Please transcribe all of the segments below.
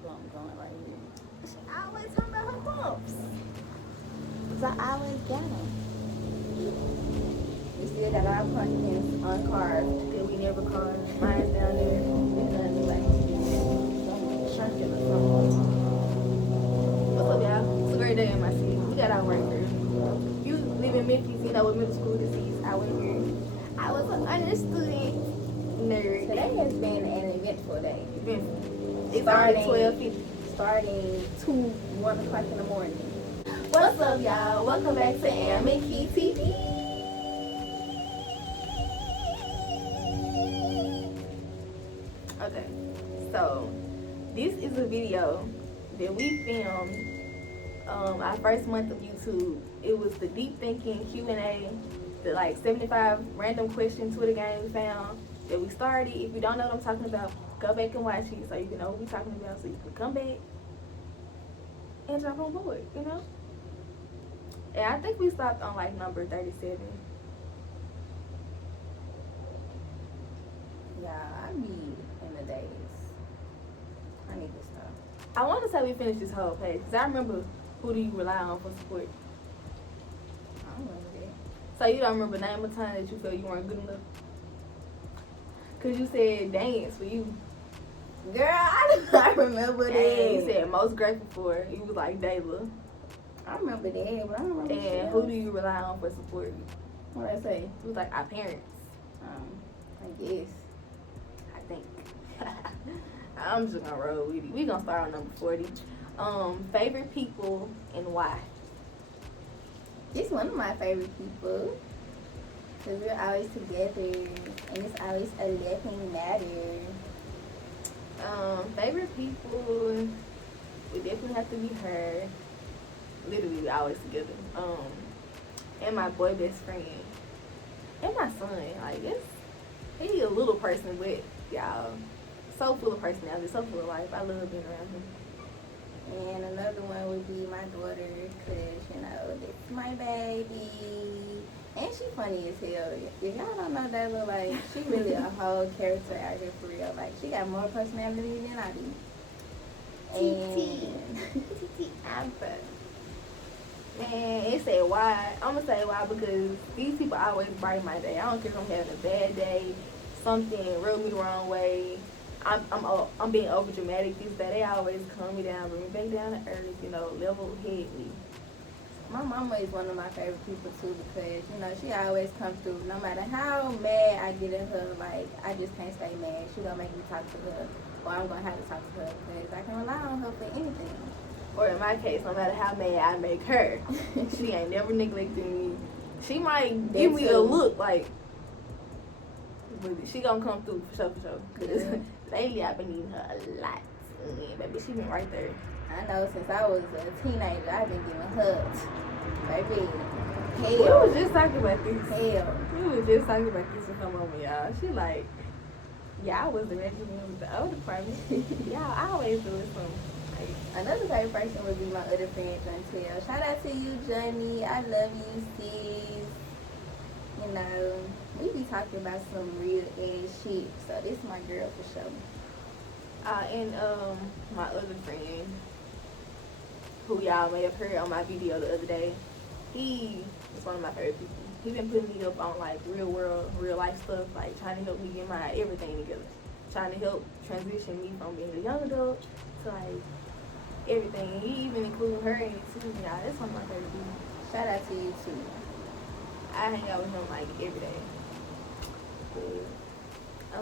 going right here. She always talking about her bumps. So I always got them. We still got our pumpkins uncarved that we never carved. Mine's down there. It's nothing like shrinking or something. What's up, y'all? It's a great day in my city. We got our work early. You live in Memphis, you know what middle school this is. I went here. I was an understudent nerd. Today has been an eventful day. It's already 12:50. Starting 1 o'clock in the morning. What's up, y'all? Welcome back to Am and Key TV. Okay, so this is a video that we filmed our first month of YouTube. It was the Deep Thinking Q&A, the like 75 random question Twitter game we found that we started. If you don't know what I'm talking about, go back and watch it so you can know what we're talking about, so you can come back and jump on board, you know? And I think we stopped on like number 37. Yeah, I be in the days. I need to stop. I want to say we finished this whole page because I remember who do you rely on for support. I don't remember that. So you don't remember name a time that you felt you weren't good enough? Because you said dance for you. Girl, I do not remember that. And you said most grateful for. You was like Dayla. I remember that, but I don't remember shit And who else. do you rely on for support? What'd I say? It was like our parents, I guess. I think. I'm just gonna roll with it. We gonna start on number 40. Favorite people and why? It's one of my favorite people. Because we're always together. And it's always a laughing matter. Favorite people would definitely have to be her. Literally, we always together. And my boy best friend. And my son. Like, he a little person, but y'all, so full of personality, so full of life. I love being around him. And another one would be my daughter, because, you know, that's my baby. And she funny as hell. If y'all don't know that, look like, she really a whole character out here for real. Like, she got more personality than I do. And TT Amber. Man, it said why. I'm gonna say why because these people always brighten my day. I don't care if I'm having a bad day, something rubbed me the wrong way. I'm being over dramatic this day. They always calm me down, bring me back down to earth, you know, level head me. my mama is one of my favorite people too, because, you know, she always comes through. No matter how mad I get at her, like, I just can't stay mad. She gonna make me talk to her, or I'm gonna have to talk to her, because I can rely on her for anything. Or in my case, no matter how mad I make her, she ain't never neglected me. She might give me a look like, but she gonna come through for sure. Cause lately I've been needing her a lot. And baby, she been right there. I know since I was a teenager, I've been giving hugs. Baby, We hell. was just talking about this. Hell. We was just talking about this with her mama, y'all. She like, y'all was the regimen with the older department. Y'all always doing something. Another favorite person would be my other friend, Jontel. Shout out to you, Johnny. I love you, sis. You know, we be talking about some real ass shit. So this is my girl for sure. And my other friend, who y'all may have heard on my video the other day, he is one of my favorite people. He been putting me up on like real world, real life stuff, like trying to help me get my everything together. Trying to help transition me from being a young adult to like everything. He even included her in it too. Y'all, that's one of my favorite people. Shout out to you too. I hang out with him like every day. But,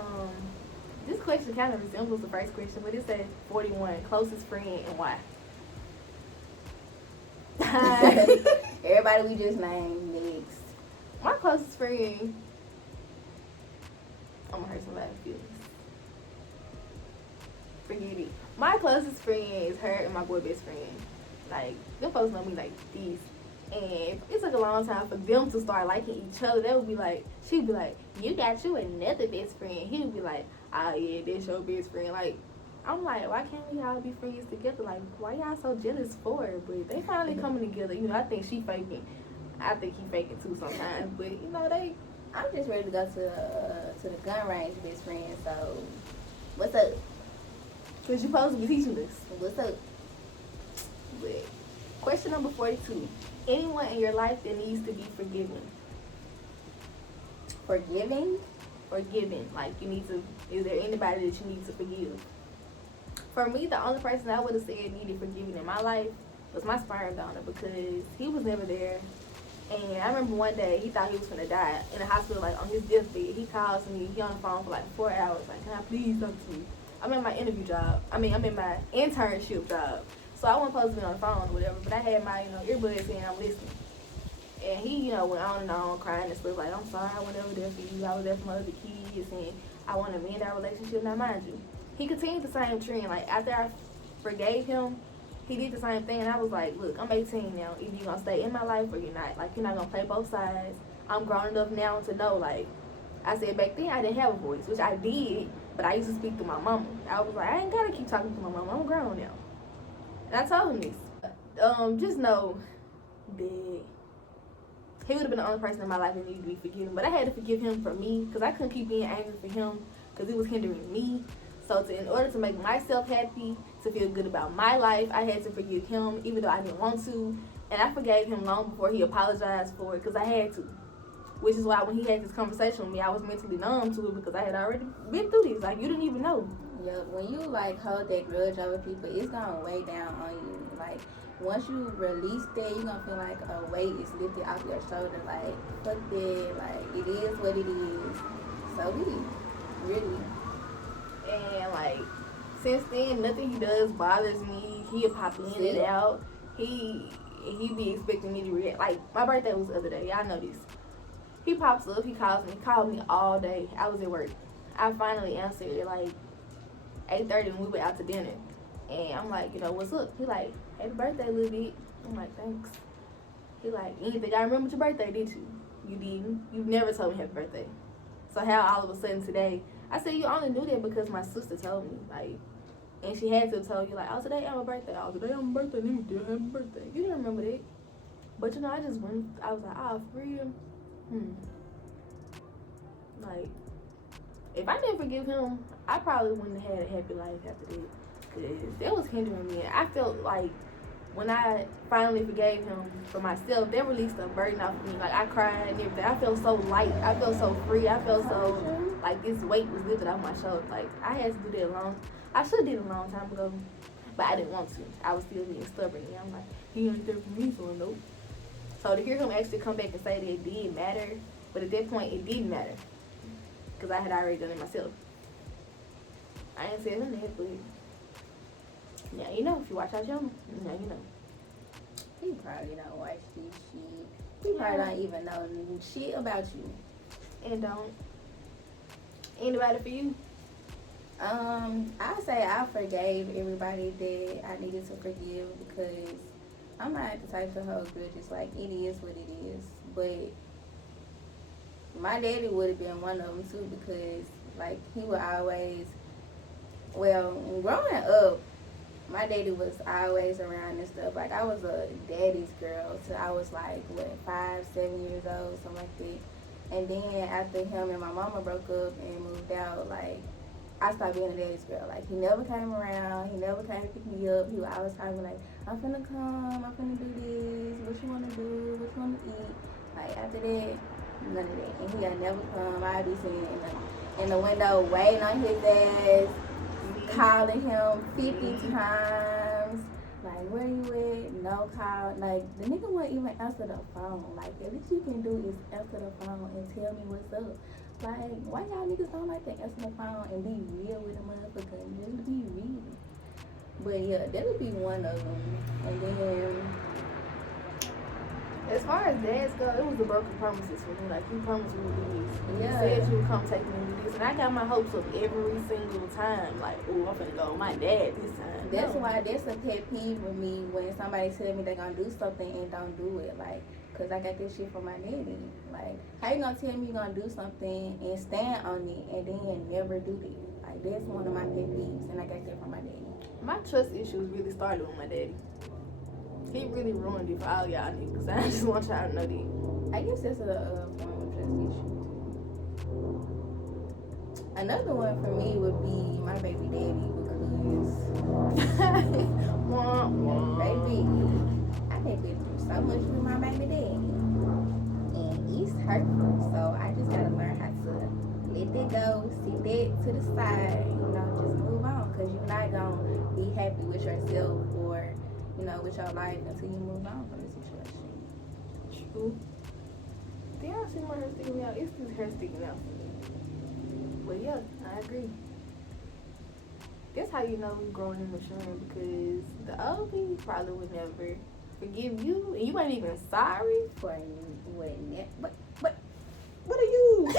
this question kind of resembles the first question, but it said 41, closest friend and why? Everybody we just named next. My closest friend, I'm gonna hurt somebody's feelings. Forget it. My closest friend is her and my boy best friend. Like, them folks know me like this. And it took a long time for them to start liking each other. They would be like, she'd be like, you got you another best friend. He would be like, oh yeah, that's your best friend. Like, I'm like, why can't we all be friends together? Like, why y'all so jealous for her? But they finally coming together. You know, I think she faking. I think he faking too sometimes. But, you know, I'm just ready to go to the gun range, best friend. So, what's up? Because you're supposed to be teaching us. What's up? But question number 42. Anyone in your life that needs to be forgiven? Forgiving? Forgiven. Like, you need to, is there anybody that you need to forgive? For me, the only person I would have said needed forgiving in my life was my sperm donor, because he was never there. And I remember one day, he thought he was going to die in the hospital, like on his deathbed. He calls me, he on the phone for like 4 hours, like, can I please talk to you? I'm in my interview job. I'm in my internship job. So I wasn't supposed to be on the phone or whatever, but I had my, earbuds in, I'm listening. And he, went on and on, crying and stuff, like, I'm sorry, I wasn't ever there for you. I was there for my other kids, and I want to mend our relationship. Now, mind you, he continued the same trend. Like, after I forgave him, he did the same thing, and I was like, look, I'm 18 now. Either you're going to stay in my life or you're not. Like, you're not going to play both sides. I'm grown enough now to know, like, I said back then I didn't have a voice, which I did, but I used to speak to my mama. I was like, I ain't got to keep talking to my mama. I'm grown now. And I told him this. Just know that he would have been the only person in my life that needed to be forgiven. But I had to forgive him for me, because I couldn't keep being angry for him, because it was hindering me. So in order to make myself happy, to feel good about my life, I had to forgive him, even though I didn't want to. And I forgave him long before he apologized for it, because I had to. Which is why when he had this conversation with me, I was mentally numb to it, because I had already been through this. Like, you didn't even know. Yeah, when you hold that grudge over people, it's gonna weigh down on you. Like, once you release that, you're gonna feel like a weight is lifted off your shoulder. Like, fuck that. Like, it is what it is. So really. And like, since then, nothing he does bothers me. He'll pop in and out. He be expecting me to react. Like, my birthday was the other day. Y'all know this. He pops up. He calls me. He called me all day. I was at work. I finally answered at like 8:30 when we went out to dinner. And I'm like, what's up? He like, happy birthday, little bit. I'm like, thanks. He like, you didn't think I remembered your birthday, did you? You didn't. You never told me happy birthday. So how all of a sudden today? I said, you only knew that because my sister told me. Like, and she had to have told you, like, oh, today I'm a birthday. Oh, today I'm a birthday. Let me do happy birthday. You didn't remember that. But, I just went, I was like, oh, for real? Like, if I didn't forgive him, I probably wouldn't have had a happy life after that. Because that was hindering me. And I felt like when I finally forgave him for myself, that released a burden off of me. Like, I cried and everything. I felt so light. I felt so free. I felt so, like, this weight was lifted off my shoulder. Like, I had to do that I should have did it a long time ago. But I didn't want to. I was still being stubborn. And I'm like, he ain't there for me, so nope. So to hear him actually come back and say that it did matter, but at that point, it didn't matter. Because I had already done it myself. I ain't saying him that, but now you know. If you watch our channel, now you know. He probably don't watch this shit. He probably don't even know shit about you. And don't. Anybody for you? I say I forgave everybody that I needed to forgive, because I'm not the type to hold grudges. Like, it is what it is. But my daddy would have been one of them too, because like, he would always, well, growing up, my daddy was always around and stuff. Like, I was a daddy's girl till I was like, 5, 7 years old, something like that. And then after him and my mama broke up and moved out, like, I stopped being a daddy's girl. Like, he never came around. He never came to pick me up. He would always tell me, like, I'm finna come. I'm finna do this. What you want to do? What you want to eat? Like, after that, none of that. And he had never come. I'd be sitting in the window waiting on his ass, calling him 50 times. Like, where you at? No call. Like, the nigga wouldn't even answer the phone. Like, the least you can do is answer the phone and tell me what's up. Like, why y'all niggas don't like to answer the phone and be real with a motherfucker? Just be real. But yeah, that would be one of them. And then, as far as dads go, it was the broken promises for me. Like, you promised me to do this. And yeah, you said you would come take me to do this. And I got my hopes up every single time. Like, oh, I'm finna go with my dad this time. That's why that's a pet peeve with me, when somebody tell me they're gonna do something and don't do it. Like, cause I got this shit from my daddy. Like, how you gonna tell me you're gonna do something and stand on it and then never do it? Like, that's one of my pet peeves, and I got that from my daddy. My trust issues really started with my daddy. He really ruined it for all y'all niggas. I just want y'all to know that. I guess that's a form of trust issue. Another one for me would be my baby daddy, because Wah, wah. Baby, I have been through so much with my baby daddy. And it's hurtful. So I just gotta learn how to let that go, sit that to the side, just move on. Because you're not gonna be happy with yourself or, with your life until you move on from the situation. True. Damn, I see my hair sticking out. It's just hair sticking out for me. But yeah, I agree. That's how you know we're growing and maturing, because the old me probably would never forgive you, and you ain't even sorry For what are you?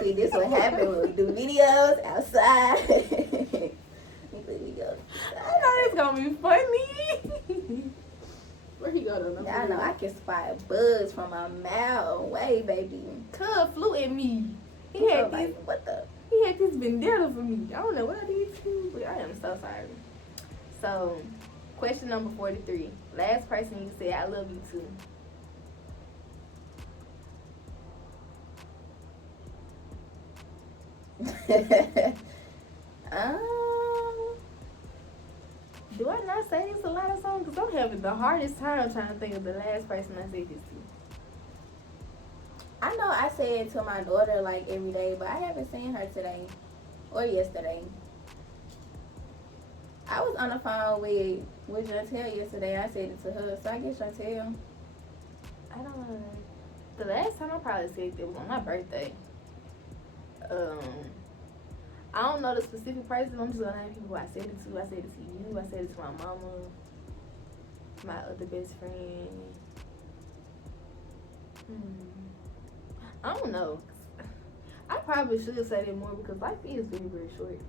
See, this what happened when we do videos outside. We do videos I know it's gonna be funny. Where he go to? I know I can spot bugs from a mile away, baby. Cub flew at me. He So, had like, what the? this vendetta for me. I don't know what I did to you, but I am so sorry. So, question number 43. Last person you said I love you to. Do I not say this a lot of songs? Because I'm having the hardest time trying to think of the last person I said this to. I know I say it to my daughter like every day, but I haven't seen her today or yesterday. I was on the phone with Chantel yesterday. I said it to her, so I guess Chantel. I don't know. The last time I probably said it was on my birthday. I don't know the specific person. I'm just gonna name people I said it to. I said it to you. I said it to my mama, my other best friend. I don't know. I probably should say that more because life is very, very short.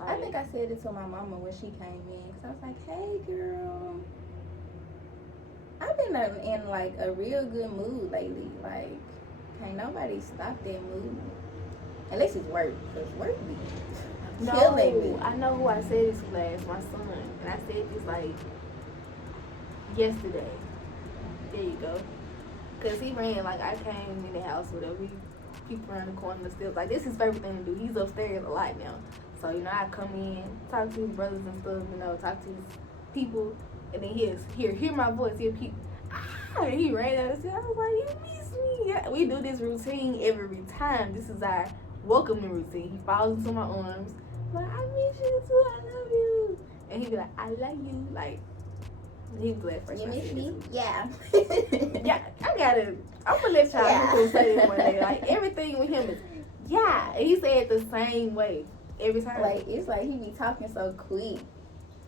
I think I said it to my mama when she came in, because I was like, hey girl, I've been in like a real good mood lately. Like, can't nobody stop that mood. Unless it's work, because work be killing me. I know who I said this to last, my son. And I said this like yesterday. There you go. Because he ran, like I came in the house, whatever. People around the corner still, like this is his favorite thing to do. He's upstairs a lot now. So, I come in, talk to his brothers and stuff, talk to his people. And then hear my voice, hear people. And he ran out and said, I was like, you miss me. Yeah, we do this routine every time. This is our welcoming routine. He falls into my arms. Like, I miss you too. I love you. And he be like, I love you. Like, he was glad for You miss me? Yeah. Yeah, I'm gonna let y'all say this one day. Like, everything with him is, yeah. And he said the same way every time. Like, it's like he be talking so quick.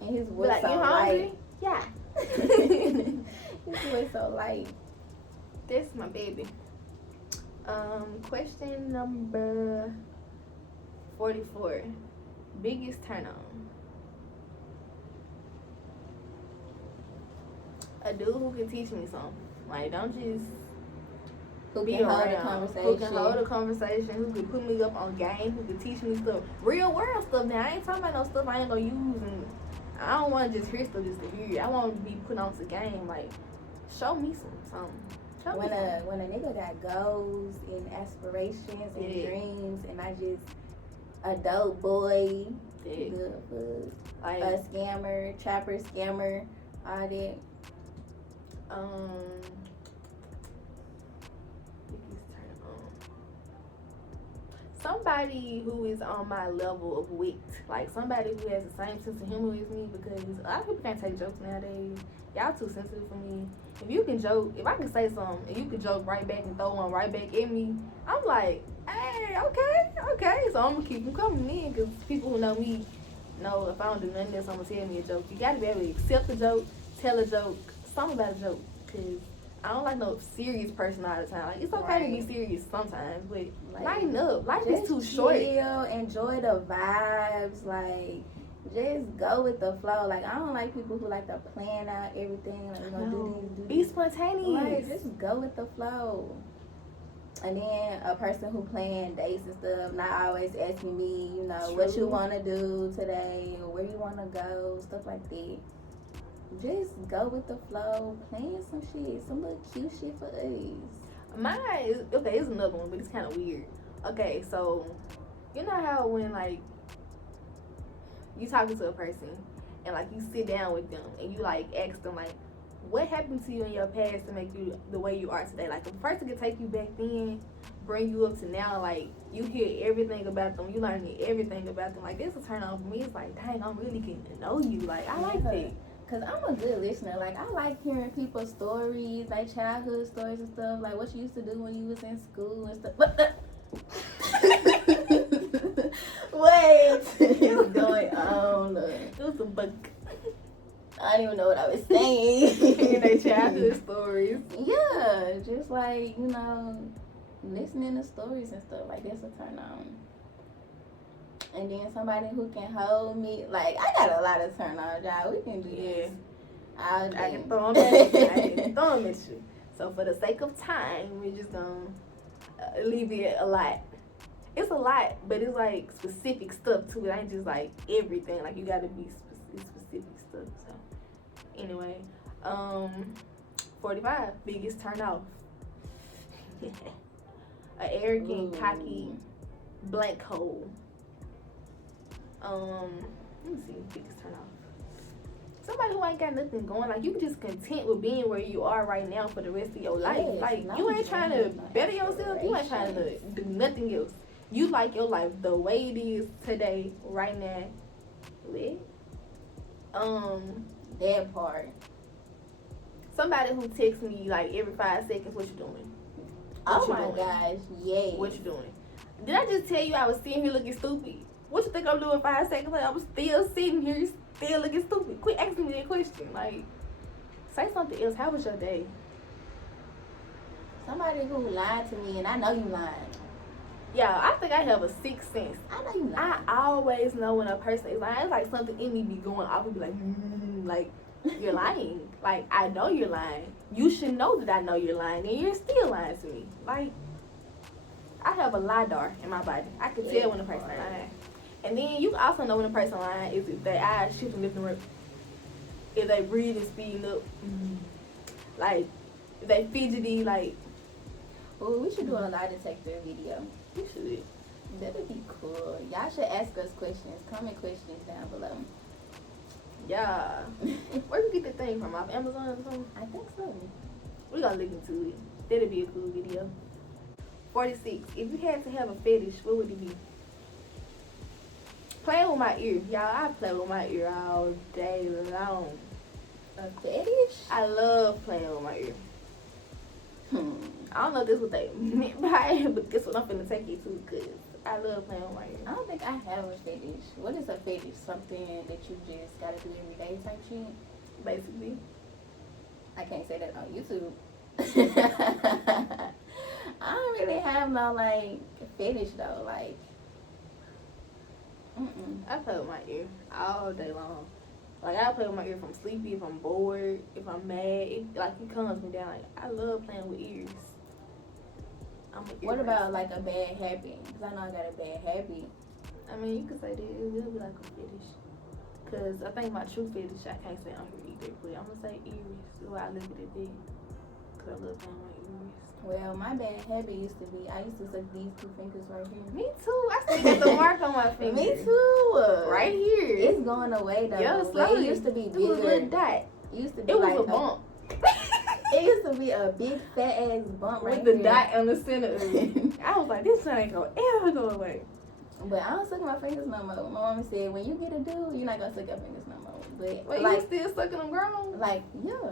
And his voice like, so you hungry? light. Yeah. His voice so light. That's my baby. Question number 44. Biggest turn on. A dude who can teach me something. Like, don't just Who be can hold a around. conversation. Who can hold a conversation. Who can put me up on game. Who can teach me stuff. Real world stuff. Now, I ain't talking about no stuff I ain't gonna use. And I don't want to just hear stuff just to hear it. I want to be put on to game. Like, show me something. When a nigga got goals and aspirations and dreams, and I just a dope boy, good food, like a scammer, trapper, scammer, all that. Biggest turn on. Somebody who is on my level of wit, like somebody who has the same sense of humor as me, because a lot of people can't take jokes nowadays. Y'all too sensitive for me. If you can joke, if I can say something and you can joke right back and throw one right back at me, I'm like, hey, okay. So I'm gonna keep them coming in, because people who know me know if I don't do nothing else, I'm gonna tell me a joke. You gotta be able to accept a joke, tell a joke, something about a joke, because I don't like no serious person all the time. Like, it's okay to be serious sometimes, but lighten up. Life is too short. Chill, enjoy the vibes, like, just go with the flow. Like, I don't like people who like to plan out everything. Like, we're gonna do this. Be spontaneous. Like, just go with the flow. And then a person who plan dates and stuff, not always asking me, what you want to do today or where you want to go, stuff like that. Just go with the flow, plan some shit, some little cute shit for us. Mine is, okay, it's another one, but it's kind of weird. Okay, so You know how when like you talking to a person and like you sit down with them and you like ask them like, what happened to you in your past to make you the way you are today? Like, a person could take you back then, bring you up to now, like, you hear everything about them, you learn everything about them. Like, this a turn on for me. It's like, dang, I'm really getting to know you. Like, I like that. Cause I'm a good listener. Like, I like hearing people's stories, like childhood stories and stuff. Like what you used to do when you was in school and stuff. What is going on? It was a book. I don't even know what I was saying. Hearing their childhood stories. Yeah, just like, you know, listening to stories and stuff. Like, that's a turn on. And then somebody who can hold me. Like, I got a lot of turn on, y'all. We can do this. I can throw them at you. I can throw them at you. So for the sake of time, we're just going to alleviate a lot. It's a lot, but it's like specific stuff too. It ain't just like everything. Like, you got to be specific stuff. So anyway, 45, biggest turn off. A arrogant, cocky, black hole. Let me see, biggest turn off. Somebody who ain't got nothing going. Like, you just content with being where you are right now for the rest of your life. Yes, like, no you ain't trying to better yourself. You ain't aspirations. trying to do nothing else. You like your life the way it is today, right now. Lit. That part. Somebody who texts me like every 5 seconds, what you doing? Oh my gosh, yes. What you doing? Did I just tell you I was sitting here looking stupid? What you think I'm doing 5 seconds later? I'm still sitting here, still looking stupid. Quit asking me that question. Like, say something else. How was your day? Somebody who lied to me and I know you lying. Yeah, I think I have a sixth sense. I know you lying. I always know when a person is lying. It's like something in me be going off and be like, you're lying. Like, I know you're lying. You should know that I know you're lying, and you're still lying to me. Like, I have a LiDAR in my body. I can tell when a person lying. And then you can also know when a person lying is if their eyes shifting different, if they breathing speeding up, like if they fidgety, like. Well, we should do a lie detector video. We should. That would be cool. Y'all should ask us questions. Comment questions down below. Yeah. Where you get the thing from? Off Amazon or something? I think so. We're gonna look into it. That'd be a cool video. 46. If you had to have a fetish, what would it be? Playing with my ear. Y'all, I play with my ear all day long. A fetish? I love playing with my ear. I don't know if this is what they meant by it, but this what I'm finna take you to, because I love playing with my ear. I don't think I have a fetish. What is a fetish? Something that you just gotta do every day type shit? Basically. I can't say that on YouTube. I don't really have no, like, fetish, though. Like, I play with my ear all day long. Like, I play with my ear if I'm sleepy, if I'm bored, if I'm mad. It calms me down. Like, I love playing with ears. What about, like, a bad habit? Because I know I got a bad habit. I mean, you could say that it will be like a fetish. Because I think my true fetish, I can't say on here either. But I'm going to say ears. So I look at it there. Because I love playing with my ears. Well, my bad habit used to be, I used to suck these 2 fingers right here. Me too. I still got the mark on my finger. Me too. Right here. It's going away, though. Yeah, Like, slowly. it used to be It was a bigger. little dot. It used to be It was like a bump. It used to be a big fat ass bump right With the here. dot on the center of it. I was like, this shit ain't gonna ever go away. But I don't suck my fingers no more. My mama said, when you get a dude, you're not gonna suck your fingers no more. But Wait, like, you still sucking them grown? like, yeah.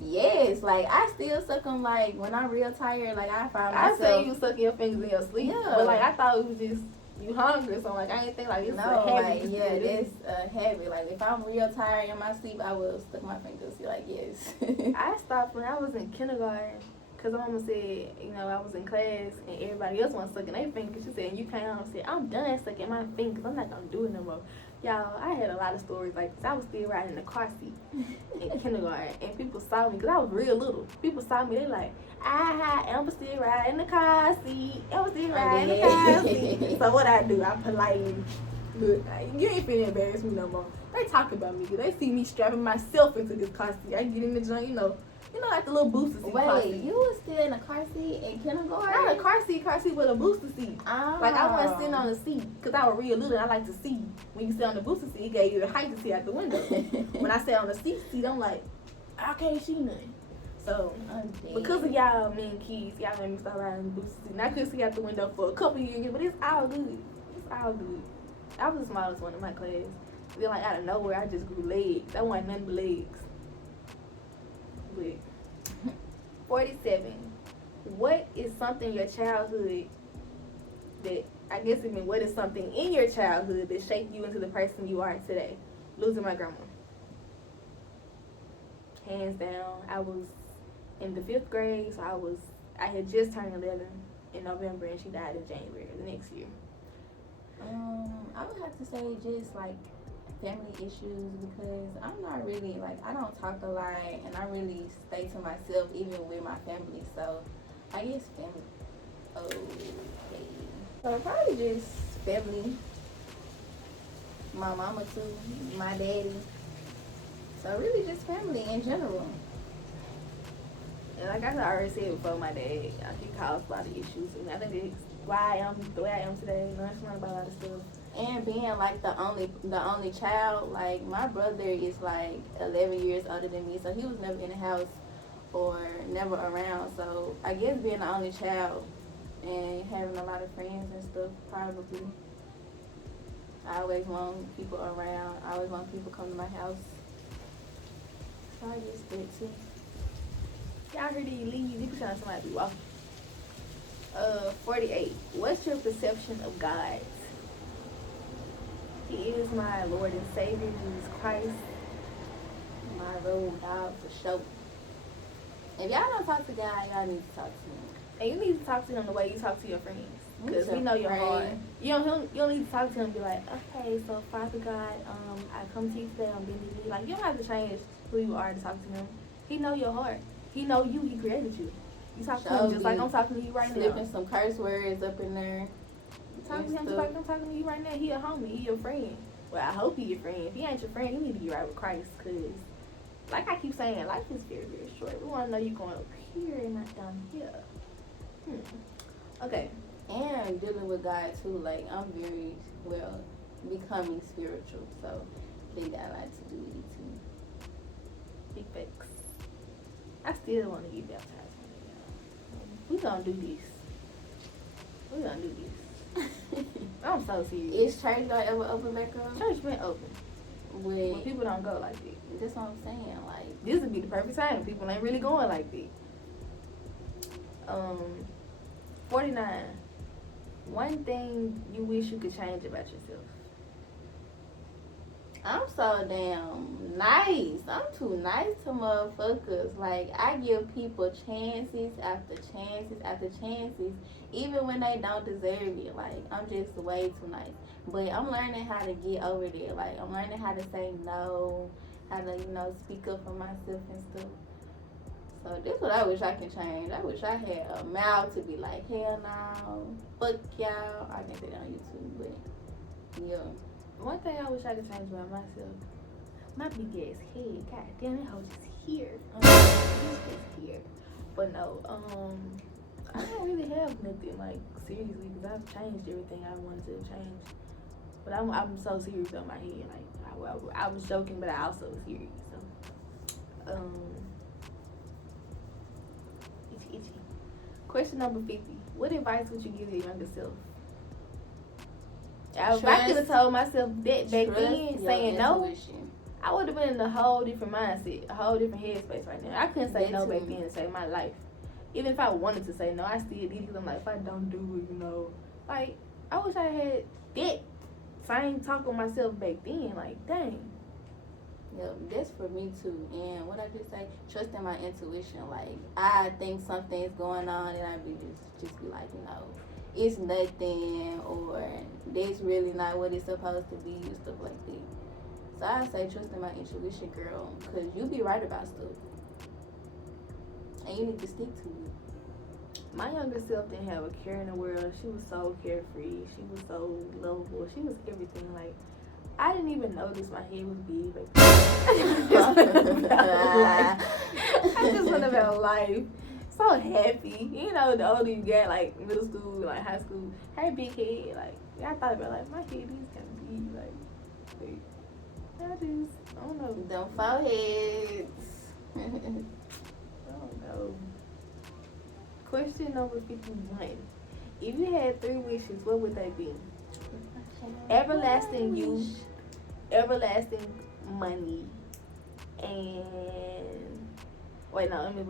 Yes, like I still suck them. Like when I'm real tired, like I find I myself. say you sucking your fingers in your sleep. Yeah. But like I thought it was just you hungry, so like I didn't think like it's No, a habit. like yeah, that's a habit. Like if I'm real tired in my sleep, I will suck my fingers. Be like, yes. I stopped when I was in kindergarten. Cause my mama said, you know, I was in class and everybody else was sucking their fingers. She said, you can't. I said, I'm done sucking my fingers. I'm not gonna do it no more. Y'all, I had a lot of stories like this. I was still riding in the car seat in kindergarten, and people saw me because I was real little. People saw me, they like, Amber still riding in the car seat. Amber still riding in the car seat. So what I do, I politely look. You ain't finna embarrass me no more. They talk about me because they see me strapping myself into this car seat. I get in the joint, you know. You know, like the little booster seat. Wait, you was still in a car seat in kindergarten? Not a car seat with a booster seat. Oh. Like, I wasn't sitting on the seat because I was real little and I like to see. When you sit on the booster seat, it gave you the height to see out the window. When I sat on the seat, I'm like, I can't see nothing. So, because of y'all mean kids, y'all made me start riding the booster seat. And I couldn't see out the window for a couple years, but it's all good. It's all good. I was the smallest one in my class. Then, like, out of nowhere, I just grew legs. I wasn't nothing but legs. But 47. What is something in your childhood that, I guess I mean, what is something in your childhood that shaped you into the person you are today? Losing my grandma. Hands down. I was in the 5th grade, so I had just turned 11 in November and she died in January the next year. I would have to say just like family issues, because I'm not really, like, I don't talk a lot and I really stay to myself even with my family, so I guess family. Okay. So probably just family. My mama too, my daddy. So really just family in general. And like I already said before, my dad, he caused a lot of issues, and I think that's why I am the way I am today. Learned about a lot of stuff. And being like the only child, like my brother is like 11 years older than me, so he was never in the house or never around. So I guess being the only child and having a lot of friends and stuff, probably. I always want people around. I always want people come to my house. So I guess that too. Y'all heard you leave, you can tell somebody to be walking. 48. What's your perception of God? He is my Lord and Savior, Jesus Christ. My road dog for sure. If y'all don't talk to God, y'all need to talk to him. And you need to talk to him the way you talk to your friends. Because we know your heart. You don't need to talk to him and be like, okay, so Father God, I come to you today on BDD. Like, you don't have to change who you are to talk to him. He know your heart. He know you. He created you. You talk to him just like I'm talking to you right now. Slipping some curse words up in there. Talk to him just like I'm talking to you right now. He a homie. He your friend. Well, I hope he your friend. If he ain't your friend, you need to get right with Christ. Because, like I keep saying, life is very, very short. We want to know you're going up here and not down here. Okay. And dealing with God, too. Like, I'm very, well, becoming spiritual. So, they got a lot to do with it, too. Big facts. I still want to get baptized. We gonna do this. We gonna do this. I'm so serious. Is church gonna ever open back up? Church been open. But people don't go like that. That's what I'm saying. Like, this would be the perfect time. People ain't really going like that. 49. One thing you wish you could change about yourself. I'm so damn nice. I'm too nice to motherfuckers. Like, I give people chances after chances after chances, even when they don't deserve it. Like, I'm just way too nice. But I'm learning how to get over there. Like, I'm learning how to say no, how to, speak up for myself and stuff. So this is what I wish I can change. I wish I had a mouth to be like, hell no, fuck y'all. I can say that on YouTube, but yeah. One thing I wish I could change about myself, my big ass head. God damn it, hoe just here. Just here. But no, I don't really have nothing like seriously because I've changed everything I wanted to change. But I'm so serious on my head. Like I was joking, but I also was serious. So, itchy. Question number 50. What advice would you give your younger self? If I could have told myself that back then, saying no, I would have been in a whole different mindset, a whole different headspace right now. I couldn't say no back then to save my life. Even if I wanted to say no, I still did because I'm like, if I don't do it, like, I wish I had that same talk with myself back then. Like, dang. Yeah, that's for me too. And what I just say, trusting my intuition. Like, I think something's going on, and I be just be like, it's nothing, or that's really not what it's supposed to be, and stuff like that. So I say trusting my intuition, girl, because you be right about stuff, and you need to stick to it. My younger self didn't have a care in the world. She was so carefree. She was so lovable. She was everything. Like, I didn't even notice my head was big. Like, I just went to life. So happy. You know, the older you get, like middle school, like high school, had big head. Like, I thought about like my head is kind of big. Like, wait, I don't know. Them foreheads. I don't know. Question number 51. If you had 3 wishes, what would they be? Everlasting youth, everlasting money, and wait, no, let me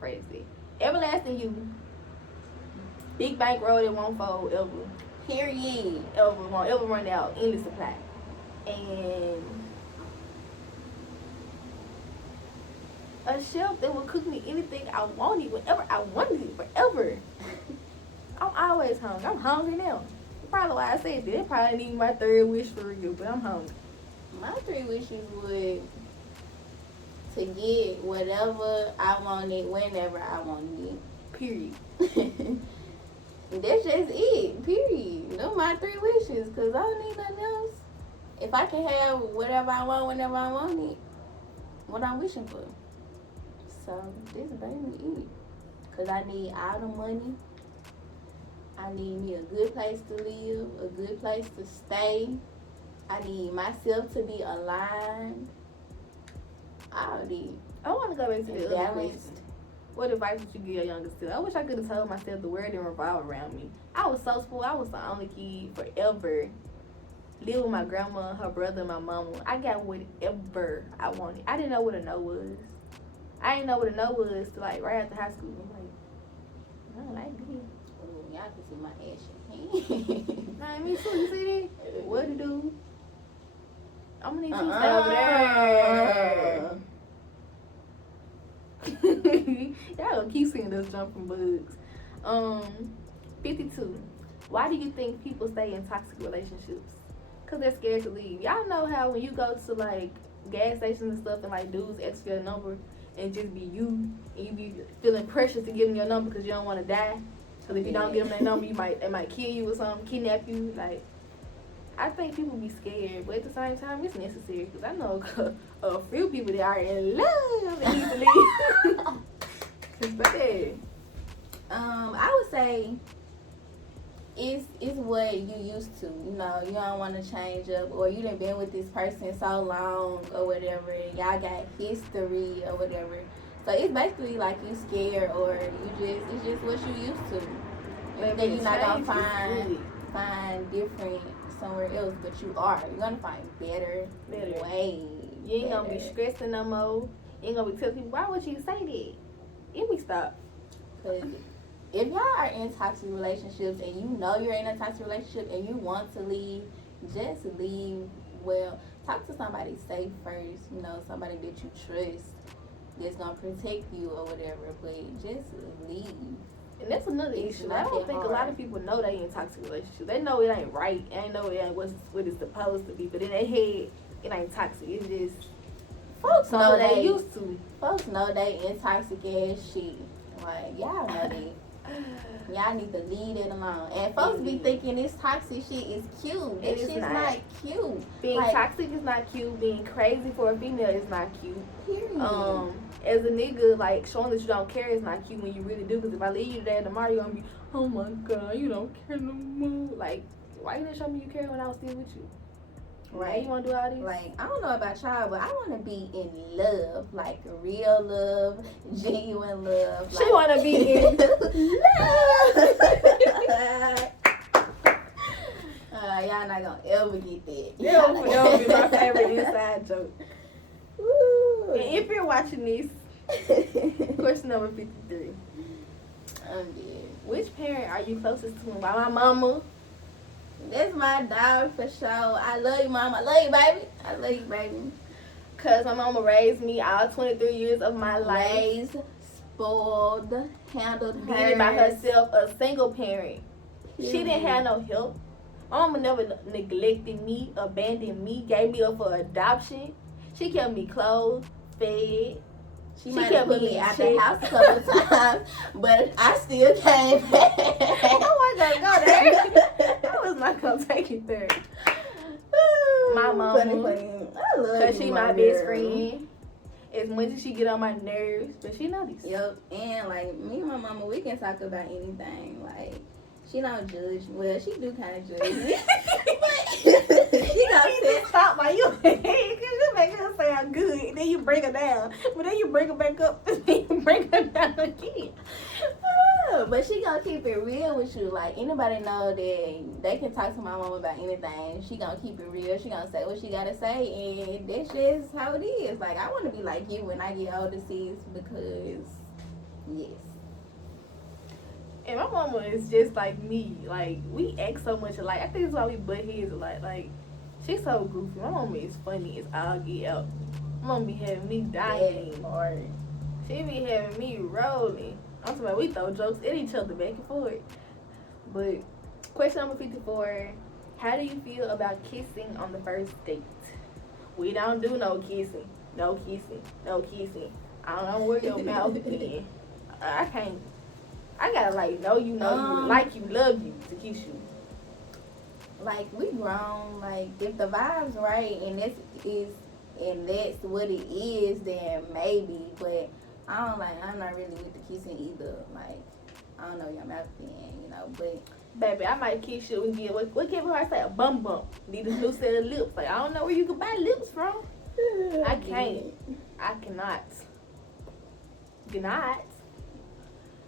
phrase it. Everlasting youth, big bankroll that won't fold ever, Period. won't ever run out, endless supply, and a chef that will cook me anything I wanted, whenever I wanted it, forever. I'm always hungry. I'm hungry now. Probably why I said that. It probably need my 3rd wish for real, but I'm hungry. My 3 wishes would to get whatever I wanted whenever I wanted Period. it. That's just it. Period. Those are my 3 wishes, because I don't need nothing else. If I can have whatever I want whenever I want it, what I'm wishing for. So this baby it. Because I need all the money. I need me a good place to live, a good place to stay. I need myself to be aligned. All these. I want to go back to the other Balanced. question. What advice would you give your younger self? I wish I could have told myself the world didn't revolve around me. I was so spoiled. I was the only kid forever. Live with my grandma, her brother, and my mama. I got whatever I wanted. I didn't know what a no was. I didn't know what a no was till like right after high school. I'm like, I don't like this. Oh, y'all can see my action. Nah, me too. You see that? What to do? I'm gonna need you to stay over there. Y'all gonna keep seeing us jumping bugs. 52. Why do you think people stay in toxic relationships? Cause they're scared to leave. Y'all know how when you go to like gas stations and stuff and like dudes ask for your number and just be you and you be feeling pressure to give them your number because you don't want to die. Cause if you don't give them that number, they might kill you or something, kidnap you. Like, I think people be scared, but at the same time, it's necessary. Cause I know a few people that are in love and need to leave. It's bad. I would say it's what you used to. You know, you don't want to change up, or you done been with this person so long or whatever. Y'all got history or whatever. So it's basically like you scared, or it's just what you used to. Maybe That you're not gonna change is find different somewhere else, but you're gonna find better. Way. You ain't gonna be better. stressing no more. You ain't gonna be telling people, why would you say that? Let me stop. Cause if y'all are in toxic relationships and you know you're in a toxic relationship and you want to leave, just leave. Well, talk to somebody safe first. You know, somebody that you trust that's gonna protect you or whatever. But just leave. And that's another It's issue. not I don't that think a hard. lot of people know they in toxic relationships. They know it ain't right. They know it ain't what it's supposed to be. But in their head, it ain't toxic. It's just Folks know something they they used to. Folks know they in toxic ass shit. Like y'all know that. Y'all need to leave it alone. And folks be thinking this toxic shit is cute. This It is shit's not. not cute. Being Like, toxic is not cute. Being crazy for a female is not cute. period. As a nigga, like, showing that you don't care is not cute when you really do. Because if I leave you today and tomorrow, you're going to be, oh my God, you don't care no more. Like, why you didn't show me you care when I was still with you? Right? You want to do all this? Like, I don't know about y'all, but I want to be in love. Like, real love, genuine love. She want to be in love. Y'all not going to ever get that. That would be my favorite inside joke. Woo. And if you're watching this, question number 53. I'm dead. Which parent are you closest to? By my mama. That's my dog for sure. I love you, mama. I love you, baby. I love you, baby. Because my mama raised me all 23 years of my life. Raised, spoiled, handled Being by her herself, a single parent. She didn't have no help. My mama never neglected me, abandoned me, gave me up for adoption. She kept me clothed, fed. She She might have kept put me me in out check. the house a couple times, but I still came back. Oh my God, go there. I was not gonna take it there. My mama. Funny. I love Cause you, she my my best girl. friend. As much as she get on my nerves, but she know this. Yep. And like me and my mama, we can talk about anything. Like she don't judge. Well, she do kind of judge me. She don't say Stop while you because you make her sound good, and then you bring her down, but then you bring her back up, and then you bring her down again. but she gonna keep it real with you. Like anybody know that they can talk to my mom about anything. She gonna keep it real. She gonna say what she gotta say, and that's just how it is. Like I want to be like you when I get older, sis, because yes. And my mama is just like me. Like we act so much alike. I think that's why we butt heads a lot. Like she's so goofy. My mama is funny as all get out. My mama be having me dying. Or She be having me rolling. I'm talking about we throw jokes at each other back and forth. But question number 54. How do you feel about kissing on the first date? We don't do no kissing. No kissing. No kissing. I don't know where your mouth is. I can't. I gotta like know you, like you, love you to kiss you. like we grown. Like if the vibe's right and that's what it is, then maybe. But I'm not really with the kissing either. Like I don't know your mouth then, but. Baby, I might kiss you and get what can I say? A bum bump. Need a new set of lips. Like I don't know where you can buy lips from. I can't. I cannot. Cannot.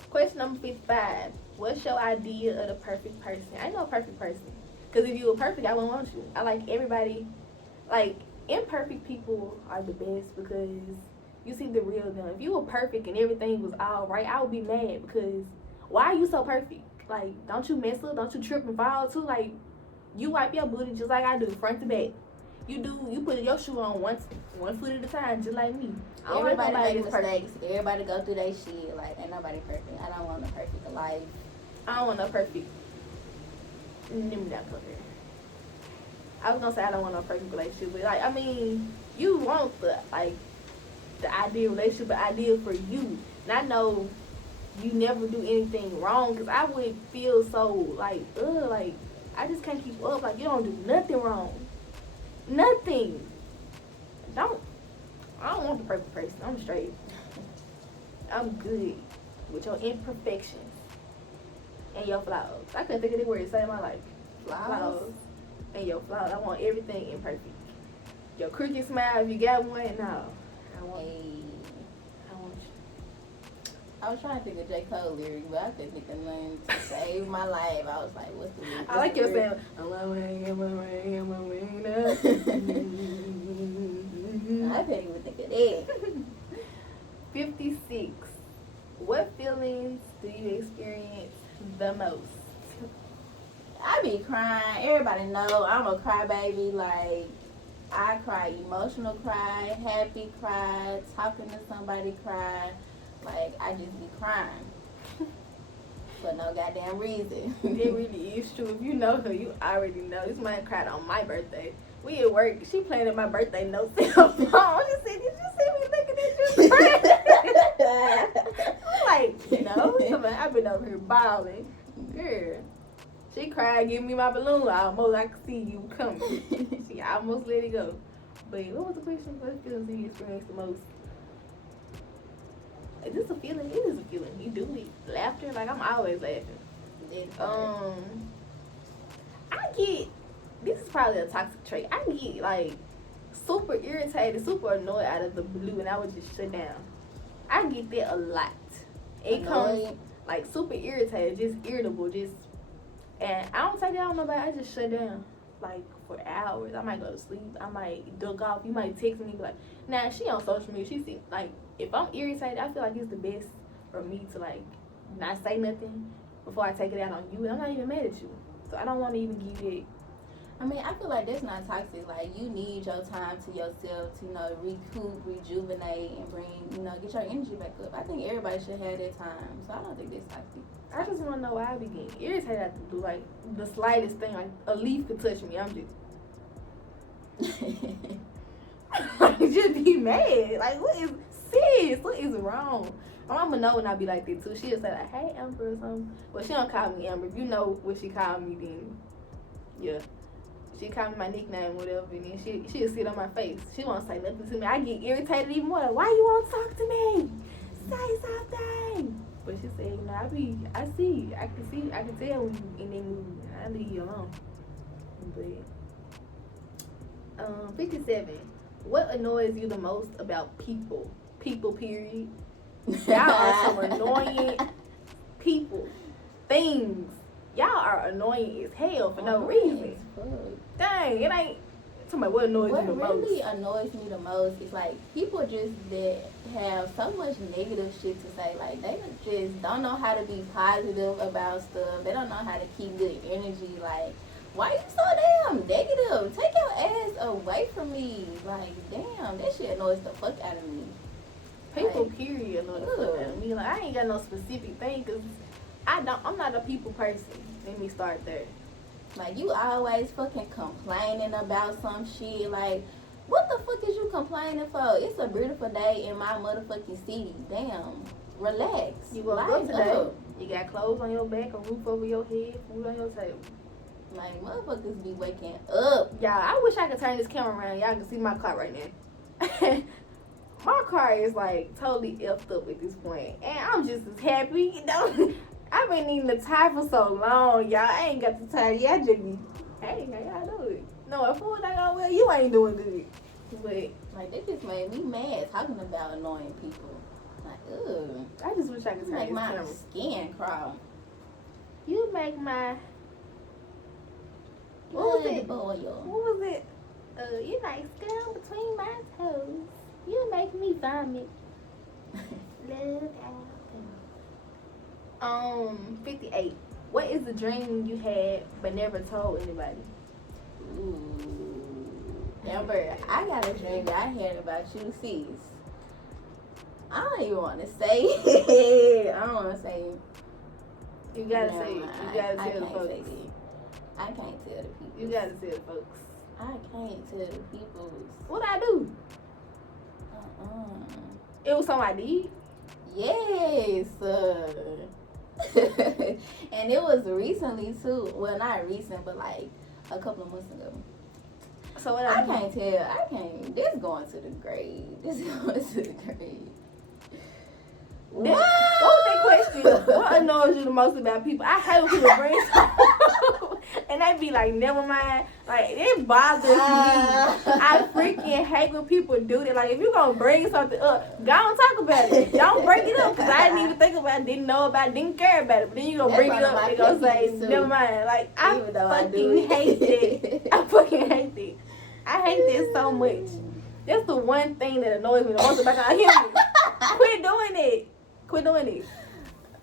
Question number 55. What's your idea of the perfect person? I ain't no perfect person. Because if you were perfect, I wouldn't want you. I like everybody. Like, imperfect people are the best because you see the real them. If you were perfect and everything was all right, I would be mad because why are you so perfect? Like, don't you mess up? Don't you trip and fall too? Like, you wipe your booty just like I do, front to back. You put your shoe on one foot at a time, just like me. Everybody make mistakes. Everybody go through their shit. Like, ain't nobody perfect. I don't want a perfect life. I don't want no perfect. Let me not go there. I was gonna say I don't want no perfect relationship, but like, I mean, you want the ideal relationship, but ideal for you. And I know you never do anything wrong, cause I would feel so like I just can't keep up. Like you don't do nothing wrong. Nothing. I don't want the perfect person. I'm straight. I'm good with your imperfections and your flaws. I couldn't think of the word to say in my life. Flaws and your flaws. I want everything imperfect. Your crooked smile, if you got one, no. I want you. I was trying to think of J. Cole lyrics, but I couldn't think of none to save my life. I was like, what's the lyric? I like your sound. I couldn't even think of that. 56. What feelings do you experience the most? I be crying. Everybody know I'm a crybaby. Like, I cry emotional cry, happy cry, talking to somebody cry. Like, I just be crying. For no goddamn reason. It really is true. If you know her, you already know. This man cried on my birthday. We at work. She playing at my birthday notes in her phone. She said, "Did you see me looking at you crying?" I'm like, I've been over here bawling. Girl. She cried, give me my balloon. I could see you coming. She almost let it go. But what was the question? What feelings do you experience the most? Is this a feeling? It is a feeling. You do it. Laughter, like I'm always laughing. I get, this is probably a toxic trait. I get like super irritated, super annoyed out of the blue, and I would just shut down. I get that a lot. It comes like super irritated, just irritable, and I don't take it out on nobody. I just shut down like for hours. I might go to sleep. I might duck off. You might text me like, nah, she on social media. She see like if I'm irritated, I feel like it's the best for me to like not say nothing before I take it out on you. And I'm not even mad at you, so I don't want to even give it. I mean, I feel like that's not toxic. Like, you need your time to yourself to, recoup, rejuvenate, and bring, get your energy back up. I think everybody should have their time, so I don't think that's toxic. I just want to know why I be getting irritated at the blue. Like, the slightest thing, like a leaf could touch me, I'm just just be mad. Like, what is wrong? My mama know when I be like that too. She'll say like, "Hey, Amber," or something. Well, she don't call me Amber. If you know what she called me, then yeah. She called me my nickname, whatever, and then she'll sit on my face. She won't say nothing to me. I get irritated even more. Like, why you won't talk to me? Say something. But she said, you know, I can tell when you in that mood. I leave you alone. But 57. What annoys you the most about people? People, period. Y'all are some annoying people. Things. Y'all are annoying as hell for no reason. Dang, it ain't. Somebody, what annoys you the most? What really annoys me the most is like people just that have so much negative shit to say. Like they just don't know how to be positive about stuff. They don't know how to keep good energy. Like, why you so damn negative? Take your ass away from me. Like, damn, that shit annoys the fuck out of me. People, like, period, annoy the fuck out of me. Like, I ain't got no specific thing because I'm not a people person. Let me start there. Like, you always fucking complaining about some shit. Like, what the fuck is you complaining for? It's a beautiful day in my motherfucking city. Damn. Relax. You woke up today. You got clothes on your back, a roof over your head, food on your table. Like, motherfuckers be waking up. Y'all, I wish I could turn this camera around. Y'all can see my car right now. My car is, like, totally effed up at this point. And I'm just as happy, you know. I've been needing the tie for so long, y'all. I ain't got the tie yet. I just be, hey, how y'all do it? No, if food ain't gonna well, you ain't doing good. But, like, they just made me mad talking about annoying people. Like, ugh. I just wish I could turn make this my camera. skin crawl. You make my... What was it? What was it? You like scum between my toes. You make me vomit. Love out. 58. What is the dream you had but never told anybody? Ooh. Amber, I got a dream that I had about you, sis. I don't even want to say it. I don't want to say it. You gotta say it. You gotta tell the folks. I can't tell the people. You gotta tell the folks. I can't tell the people. What I do? It was something I did? Yes. And it was recently too. Well, not recent, but like a couple of months ago. So what I can't tell. I can't. This going to the grave. This going to the grave. What was that question? What annoys you the most about people? I hate when people bring stuff and they be like, never mind. Like, it bothers me. I freaking hate when people do that. Like, if you gonna bring something up, go and talk about it. Don't bring it up because I didn't even think about it, didn't know about it, didn't care about it. But then you gonna bring it up and gonna say, never mind. Like, I fucking hate it. I fucking hate it. I hate this so much. That's the one thing that annoys me the most about y'all humans. Quit doing it. Quit doing it.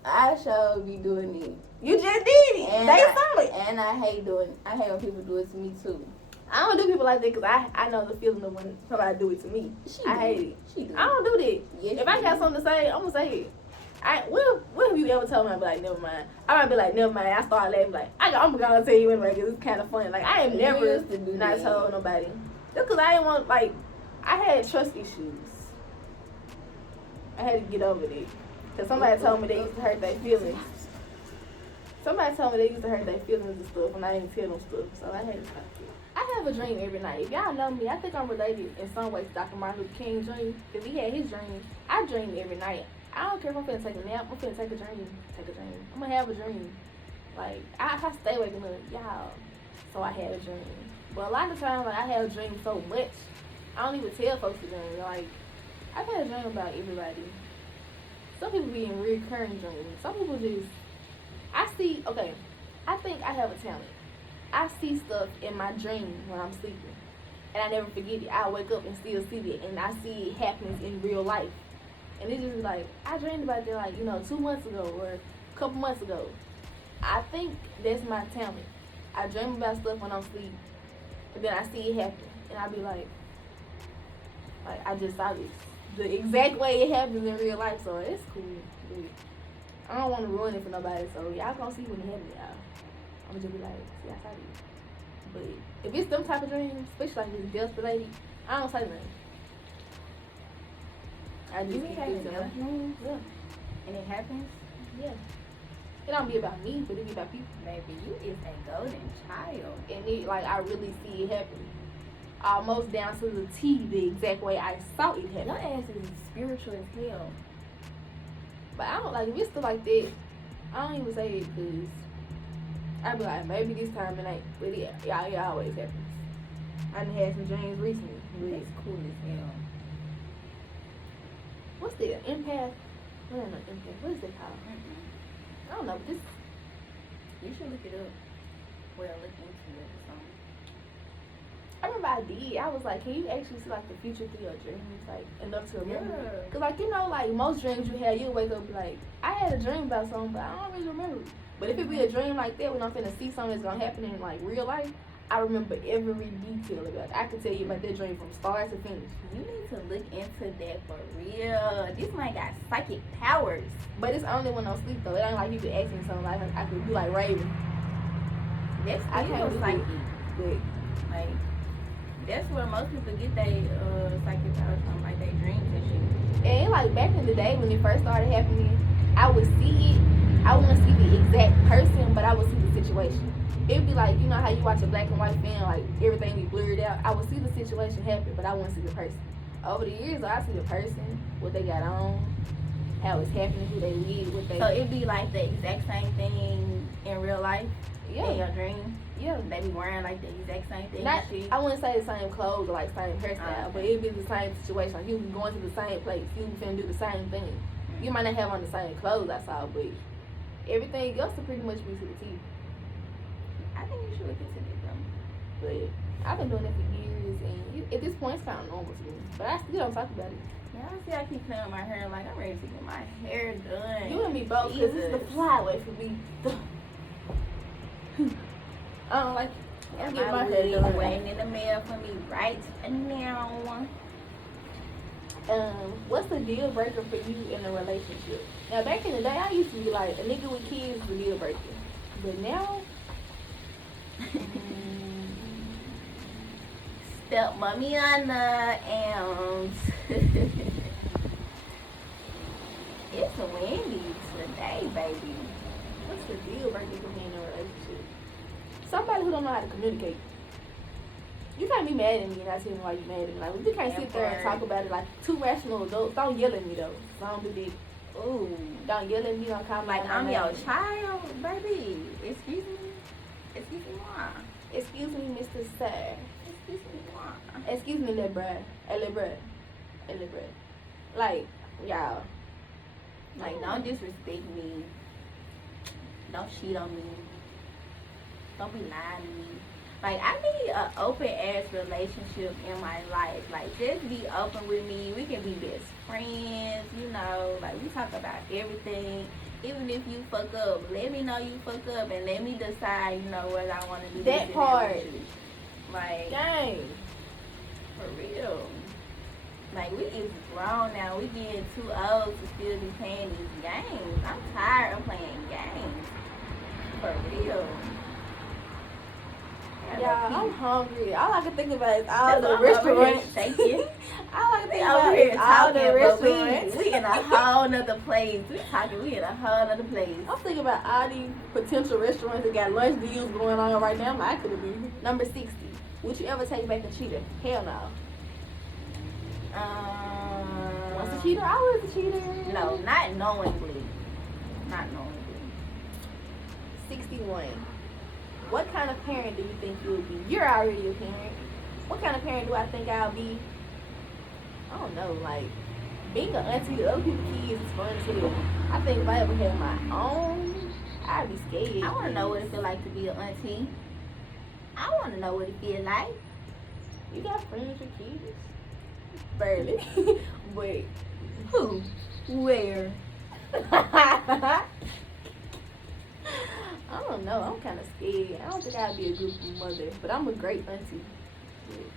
I sure be doing it. You just did it. And they saw it. And I hate when people do it to me too. I don't do people like that because I know the feeling of when somebody do it to me. I hate it. I don't do that. Yes, if I got something to say, I'm going to say it. What have you ever told me? I'd be like, never mind. I might be like, never mind. I start laughing like, I'm going to tell you anyway because it's kind of funny. Like, I ain't never not told nobody. Just because I didn't want, like, I had trust issues. I had to get over it. Because somebody told me they used to hurt their feelings. Somebody told me they used to hurt their feelings and stuff, and I didn't tell them stuff, so I had to stop it. I have a dream every night. If y'all know me, I think I'm related in some ways to Dr. Martin Luther King's dream, because he had his dreams. I dream every night. I don't care if I'm finna take a nap, I'm finna take a dream. I'm gonna have a dream. Like, I stay waking up, y'all, so I had a dream. But a lot of times, like, I have dreams so much, I don't even tell folks the dream. Like, I've had a dream about everybody. Some people be in recurring dreams. Some people just, I think I have a talent. I see stuff in my dream when I'm sleeping. And I never forget it. I wake up and still see it. And I see it happening in real life. And it's just like, I dreamed about that 2 months ago or a couple months ago. I think that's my talent. I dream about stuff when I'm asleep. And then I see it happen. And I be like I just saw this. The exact way it happens in real life, so it's cool. But I don't want to ruin it for nobody, so y'all gonna see when it happens, y'all. I'm just be like, see, I saw this. But if it's them type of dreams, especially like this death related, I don't say nothing. I just keep it dreams? Yeah. And it happens? Yeah. It don't be about me, but it be about people. Baby, you is a golden child. And it, like, I really see it happening. Almost down to the T, the exact way I saw it happen. Your ass is spiritual as hell. But I don't, like, if it's still like that, I don't even say it because I be like, maybe this time it ain't. But it always happens. I done had some dreams recently. That's cool as hell. What's the empath? I don't know, empath. What is it called? I don't know, but this. You should look it up. Well, look into it or something. I remember I did. I was like, can you actually see like the future through your dreams, like enough to remember? Yeah. Cause like, you know, like most dreams you have, you wake up and be like, I had a dream about something, but I don't really remember. But if it be a dream like that, when I'm finna see something that's gonna happen in like real life, I remember every detail about it. I can tell you about that dream from start to finish. You need to look into that for real. This man got psychic powers. But it's only when I'm asleep though. It ain't like you could ask me something like I could do like Raven. That's I can't still do psychic. it. But Like, that's where most people get their psychic powers from, like their dreams and shit. and like back in the day when it first started happening, I would see it. I wouldn't see the exact person, but I would see the situation. It'd be like, you know how you watch a black and white film, like everything be blurred out. I would see the situation happen, but I wouldn't see the person. Over the years, I see the person, what they got on, how it's happening, who they with, what they. So it'd be like the exact same thing in real life, in yeah, your dream. yeah. They be wearing like the exact same thing. Not, and shit. I wouldn't say the same clothes or like same hairstyle, but it'd be the same situation. Like you be going to the same place, you be finna do the same thing. You might not have on the same clothes, I saw, but everything else will pretty much be to the T. I think you should look into it, bro. But I've been doing it for years, and at this point, it's kind of normal to me. But I still don't talk about it. Yeah, I see I keep playing with my hair like I'm ready to get my hair done. You and me both, because it's the Jesus. flyway for me. I don't like it. Got I'm getting my my hair wig done. waiting in the mail for me right now. What's the deal breaker for you in a relationship? Now, back in the day, I used to be like, a nigga with kids is a deal breaker. But now, Step mommy on the M's. It's windy today, baby. what's the deal breaker for me in a relationship? Somebody who don't know how to communicate. You can't be mad at me and I tell me why you mad at me. Like, you can't sit there and talk about it like two rational adults. Don't yell at me though. So I don't do that. Ooh. Don't yell at me. Don't call me Like, out my I'm your name. child, baby. Excuse me. Excuse me, why? Excuse me, Mr. Sir. Excuse me, why? Excuse me, little bruh. Hey, little bruh. Hey, little bruh. Like, y'all. Like, don't disrespect me. Don't cheat on me. Don't be lying to me. Like, I need an open ass relationship in my life. Like, just be open with me. We can be best friends, you know. Like, we talk about everything. Even if you fuck up, let me know you fuck up and let me decide, you know, whether I want to do this That and part. with you. Like, Dang. for real. Like, we is grown now. We getting too old to still be playing these games. I'm tired of playing games. For real. Yeah, I'm hungry. All I can think about is all That's the why I'm over here restaurants. shaking. All I can We think over about here is all talking, the but restaurants. we in a whole nother place. We in a whole nother place. I'm thinking about all these potential restaurants that got lunch deals going on right now. I could have been. Number 60. Would you ever take back a cheater? Hell no. Once a cheater, always a cheater. No, not knowingly. Not knowingly. 61. What kind of parent do you think you'll be? You're already a parent. What kind of parent do I think I'll be? I don't know. Like, being an auntie to other people's kids is fun too. I think if I ever had my own, I'd be scared. I want to know what it feel like to be an auntie. I want to know what it feel like. You got friends with kids? Barely. But Who? Where? I don't know. I'm kind of scared. I don't think I'd be a good mother, but I'm a great auntie.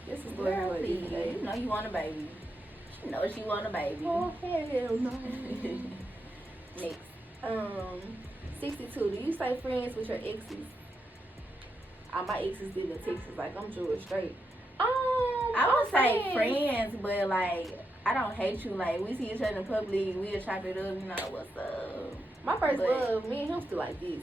This is what Girl, it please. is today. You know you want a baby. She knows she want a baby. Oh hell no. Next. 62. Do you stay friends with your exes? My exes live in Texas. Like I'm Georgia straight. I would say friends, but like I don't hate you. Like we see each other in public, we'll chop it up. You know what's up? My first But- love, me and him still like this.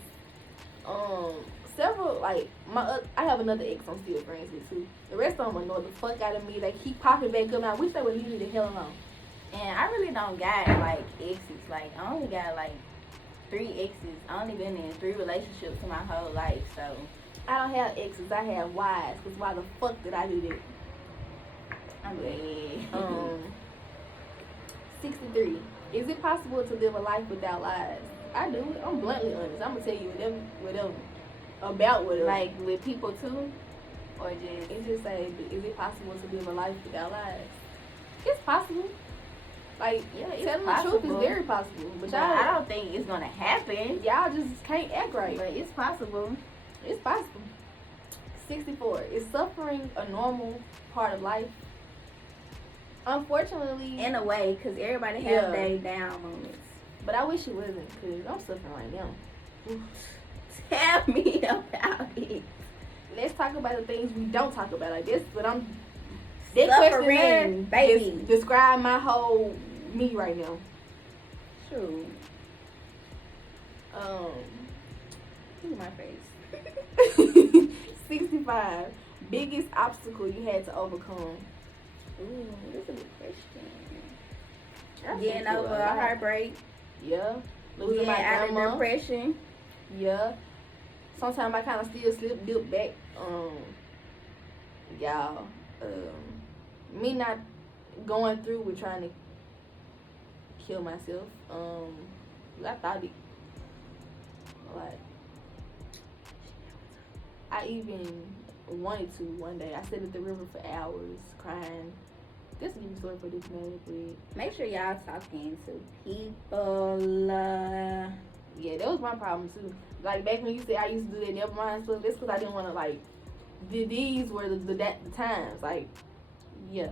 Several like I have another ex I'm still friends with too. The rest of them annoy the fuck out of me. They keep popping back up. I wish they would leave me the hell alone. And I really don't got like exes. Like I only got like 3 exes. I only been in 3 relationships in my whole life. So I don't have exes. I have wives. Cause why the fuck did I do that? I'm dead. 63. Is it possible to live a life without lies? I do. I'm bluntly honest. I'm gonna tell you whatever about whatever. Like with people too, or just It just say, is it possible to live a life without lies? It's possible. Like, yeah, it's telling possible. the truth is very possible. But But I don't think it's gonna happen. y'all just can't act right. But it's possible. It's possible. 64. Is suffering a normal part of life? Unfortunately, In a way, because everybody Yeah. have their down moments. but I wish it wasn't, because I'm suffering right now. Tell me about it. Let's talk about the things we don't talk about. Like this, but I'm Suffering, baby. describe my whole me right now. True. Um, Look at my face. 65. Biggest obstacle you had to overcome. Ooh, that's a good question. I Getting think over you a lot. heartbreak. Yeah. Losing Getting my out of grandma. depression. Yeah. Sometimes I kind of still dip back. Y'all. Me not going through with trying to kill myself. I thought it. Like, I even wanted to one day. I sat at the river for hours crying. This is a story for this man, but Make sure y'all talking to people. yeah, that was my problem too. Like back when you said I used to do that never mind stuff, that's because I didn't want to like. These were the times. Like, yeah.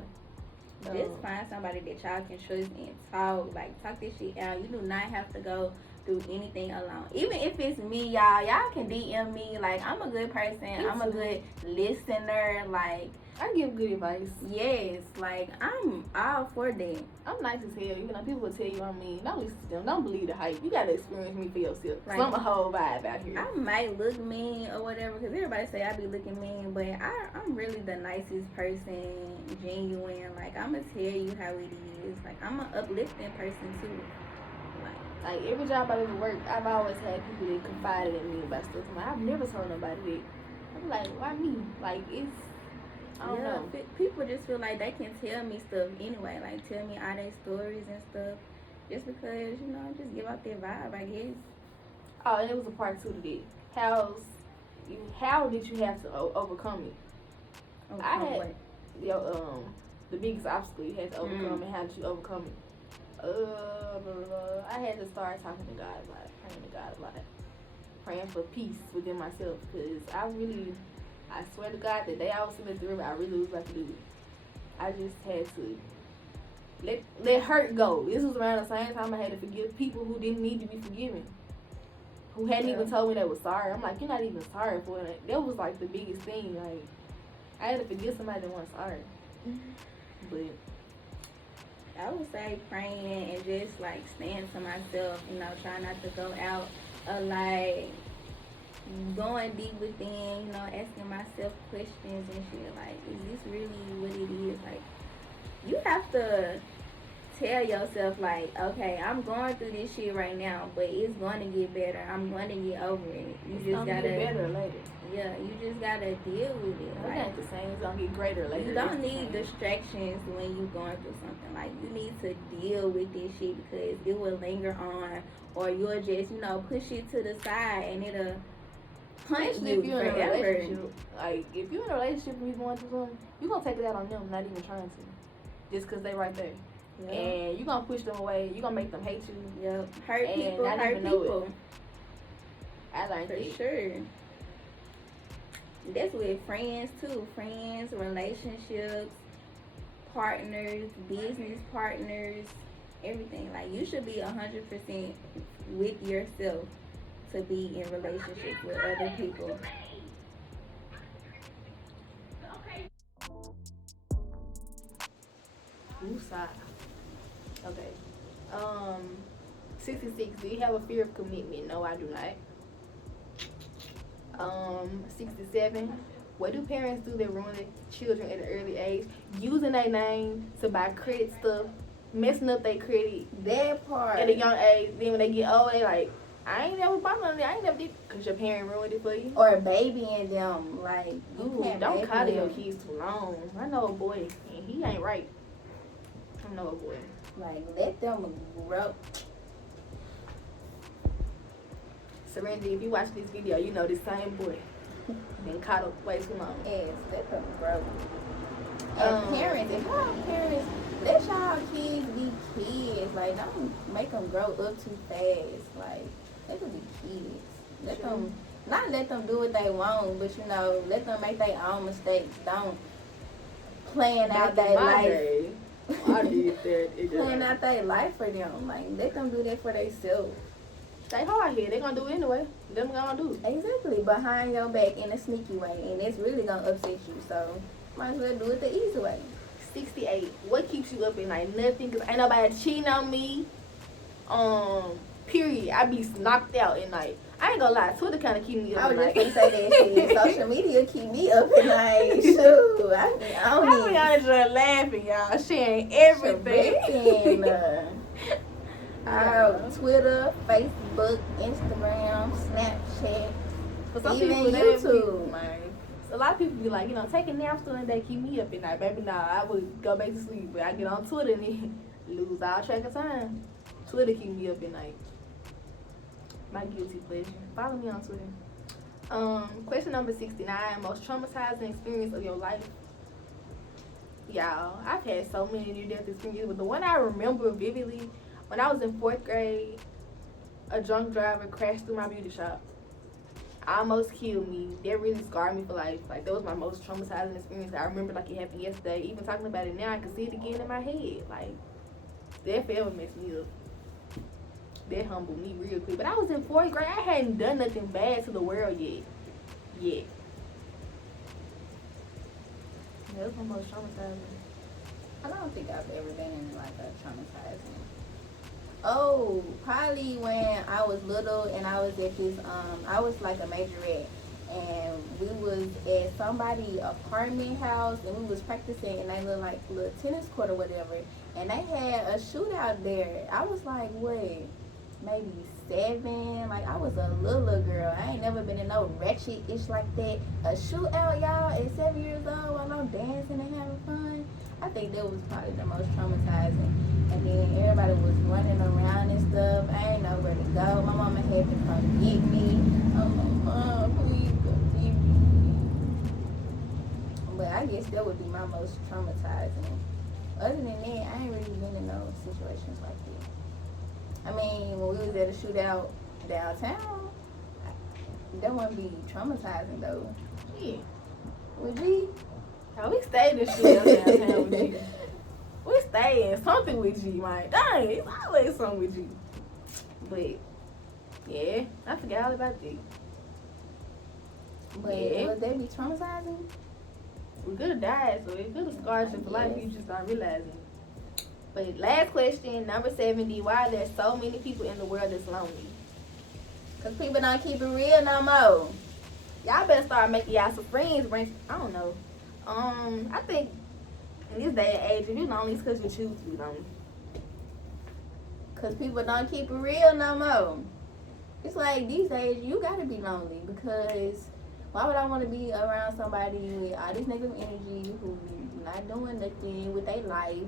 Just find somebody that y'all can trust and talk this shit out. You do not have to go do anything alone. Even if it's me, y'all can DM me. Like, I'm a good person. I'm a good listener. Like, I give good advice. yes, like I'm all for that. I'm nice as hell. You know, people will tell you I'm mean. Don't listen to them. Don't believe the hype. You gotta experience me for yourself. Right. So I'm a whole vibe out here. I might look mean or whatever, because everybody say I be looking mean, but I'm really the nicest person, genuine. Like, I'm gonna tell you how it is. Like, I'm an uplifting person too. Like every job I ever worked, I've always had people that confided in me about stuff. I'm like, I've never told nobody that. I'm like, why me? Like I don't know. People just feel like they can tell me stuff anyway. Like, tell me all their stories and stuff. Just because, just give out their vibe, I guess. Oh, and it was a part 2 to that. How did you have to overcome it? I had- What? The biggest obstacle you had to overcome, and how did you overcome it? I had to start talking to God a lot, praying to God a lot, praying for peace within myself, because I swear to God, the day I was sitting at the river, I really was about to do it. I just had to let hurt go. This was around the same time I had to forgive people who didn't need to be forgiven, who hadn't even told me they were sorry. I'm like, you're not even sorry for it. That was like the biggest thing. Like, I had to forgive somebody that wasn't sorry. But I would say praying and just like staying to myself, trying not to go out like going deep within, asking myself questions and shit. Like, is this really what it is? Like, you have to tell yourself, like, okay, I'm going through this shit right now, but it's going to get better. I'm going to get over it. You it's just gonna gotta, get better later. yeah, you just gotta deal with it. I'm not the same. It's gonna get greater later. You don't It's the need same. distractions when you're going through something. Like, you need to deal with this shit because it will linger on, or you'll just, push it to the side and it'll hunt Especially you if you're in a forever. relationship. Like, if you're in a relationship and you're going through something, you're gonna take it out on them, not even trying to. Just because they right there. Yep. And you're gonna push them away. You're gonna make them hate you. Yep. Hurt And people, not hurt even know people. I learned For that. sure. That's with friends too. Friends, relationships, partners, business partners, everything. Like, you should be 100% with yourself to be in relationship with other people. Woosah. Okay. 66. Do you have a fear of commitment? No, I do not. 67. What do parents do that ruin their children at an early age? Using their name to buy credit stuff, messing up their credit That part. at a young age. Then when they get old, they like, I ain't never bought none of that. I ain't never did. Because your parent ruined it for you. Or babying them. Like, you Ooh, can't don't baby coddle your them. kids too long. I know a boy, and he ain't right. I know a boy. Like, let them grow. Serenity, if you watch this video, you know this same boy been coddled way too long. Yes, let them grow. And parents, if y'all parents, let y'all kids be kids. Like, don't make them grow up too fast. Like, let them be kids. Let True. them, not let them do what they want, but you know, let them make their own mistakes. Don't plan out Back in their my life. day, I did that. It Plan just out their life for them. Like, let them do that for themselves. stay hard here. They gonna do it anyway. Them gonna do it. Exactly, behind your back in a sneaky way, and it's really gonna upset you. So, might as well do it the easy way. 68. What keeps you up at night? Nothing, cause ain't nobody cheating on me. Period. I be knocked out at night. I ain't gonna lie. Twitter kind of keep me up I at was night. just gonna say that shit. Social media keep me up at night. Shoot, I be on I be it. honest, just laughing, y'all, sharing everything. Everything. Yeah. Twitter, Facebook, Instagram, Snapchat, For some even people, that YouTube. be, man. A lot of people be like, taking naps during the day keep me up at night. Baby, nah, I would go back to sleep, but I get on Twitter and then lose all track of time. Twitter keep me up at night. My guilty pleasure. Follow me on Twitter. Question number 69. Most traumatizing experience of your life? Y'all, I've had so many near-death experiences, but the one I remember vividly, when I was in 4th grade, a drunk driver crashed through my beauty shop. Almost killed me. That really scarred me for life. Like, that was my most traumatizing experience. I remember like it happened yesterday. Even talking about it now, I can see it again in my head. Like, that forever messed me up. That humbled me real quick. But I was in 4th grade. I hadn't done nothing bad to the world yet. That was my most traumatizing. I don't think I've ever been in like a traumatizing. Oh, probably when I was little and I was at this, I was like a majorette, and we was at somebody's apartment house, and we was practicing in they like little tennis court or whatever, and they had a shootout there. I was like, what, maybe 7? Like, I was a little girl. I ain't never been in no ratchet-ish like that. A shootout, y'all, at 7 years old while I'm dancing and having fun. I think that was probably the most traumatizing. And then everybody was running around and stuff. I ain't know where to go. My mama had to come get me. I'm like, Mom, please come get me. But I guess that would be my most traumatizing. Other than that, I ain't really been in no situations like that. I mean, when we was at a shootout downtown, that wouldn't be traumatizing though. Yeah. Would we? Now, we stayed in shootout downtown with G. We stay in something with G, man. Dang, it's always something with G. But, yeah, I forgot all about G. But Yeah. would they be traumatizing? We could have died, so it could have scarred you for life. You just aren't realizing. But last question, number 70. Why are there so many people in the world that's lonely? Because people don't keep it real no more. Y'all better start making y'all some friends. I don't know. I think in this day and age, if you're lonely, it's because you choose to be lonely. Because people don't keep it real no more. It's like these days, you got to be lonely because why would I want to be around somebody with all this negative energy who not doing nothing with their life?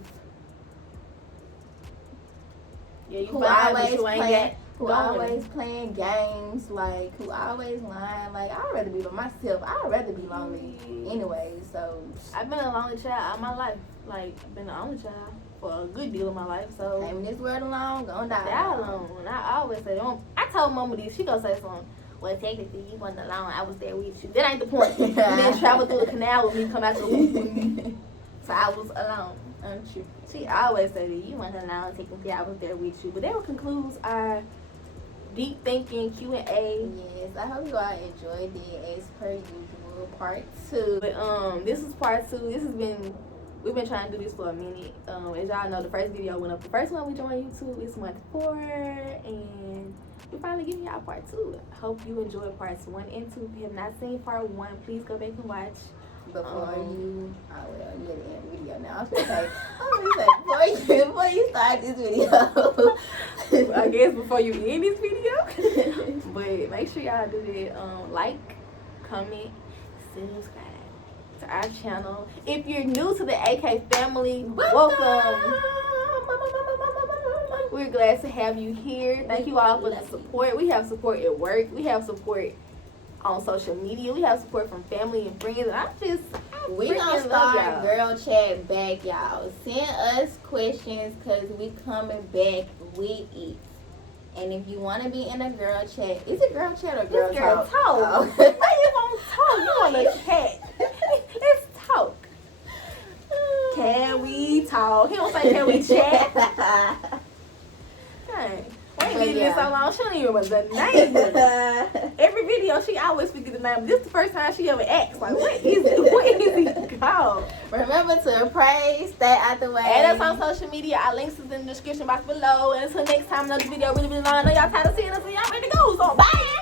Yeah, you Who fine, but always you ain't playing, got who going. always playing games, like who always lying. Like, I'd rather be by myself. I'd rather be lonely anyway. So I've been a lonely child all my life. Like, I've been the only child for a good deal of my life. So I'm in this world alone, gonna die die alone. And I always say, I told Mama this. She gonna say something. Well, technically, you wasn't alone. I was there with you. That ain't the point. You didn't travel through the canal with me, come out the woods with me. So I was alone. Untrue. She always said that you weren't alone. Technically, I was there with you. But that concludes our deep thinking Q&A. Yes, I hope you all enjoyed it as per usual. Part 2. But this is part 2. This has been we've been trying to do this for a minute. As y'all know, the first video went up. The first one we joined YouTube is month 4, and we're finally giving y'all part 2. Hope you enjoyed parts 1 and 2. If you have not seen part 1, please go back and watch. Before you didn't end the video now. I was gonna say, before you start this video. I guess before you end this video. But make sure y'all do that. Like, comment, subscribe to our channel. If you're new to the AK family, welcome. We're glad to have you here. Thank you all for the support. We have support at work. We have support on social media. We have support from family and friends. And we gonna start girl chat back, y'all. Send us questions because we coming back with it. And if you want to be in a girl chat, is it girl chat or girl talk? Oh. Why you want to talk? You want to chat. Let's talk. Can we talk? He don't say can we chat. Dang. We ain't been in this so long. She don't even remember the name. Every video, she always forget the name. This is the first time she ever asked. Like, what is it? What is it called? Remember to pray, stay out the way. Add us on social media. Our links is in the description box below. And until next time, another video really long. I know y'all tired of seeing us and y'all ready to go. So, bye.